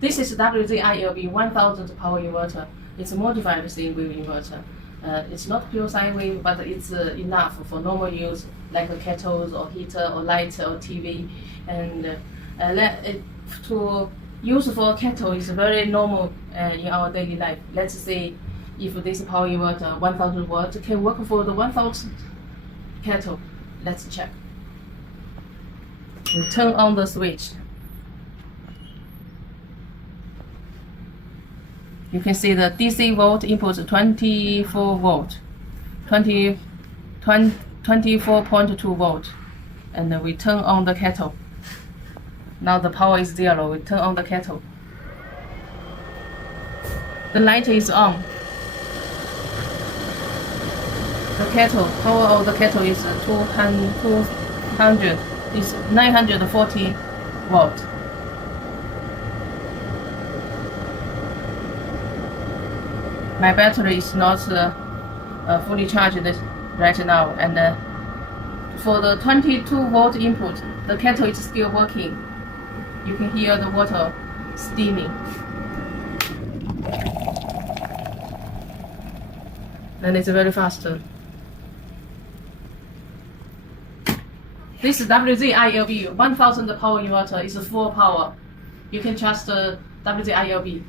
This is WZRELB 1000 power inverter. It's a modified sine wave inverter. It's not pure sine wave, but it's enough for normal use, like kettles or heater or light or TV. And to use for kettle is very normal in our daily life. Let's say if this power inverter 1000 watts can work for the 1000 kettle. Let's check. We turn on the switch. You can see the DC volt input 24 volt, 24.2 volt, and we turn on the kettle. Now the power is 0. We turn on the kettle. The light is on. The kettle power of the kettle is 200. Is 940 volt. My battery is not fully charged right now, and for the 22 volt input, the kettle is still working. You can hear the water steaming. And it's very fast. This WZRELB 1000 power inverter is full power. You can trust WZRELB.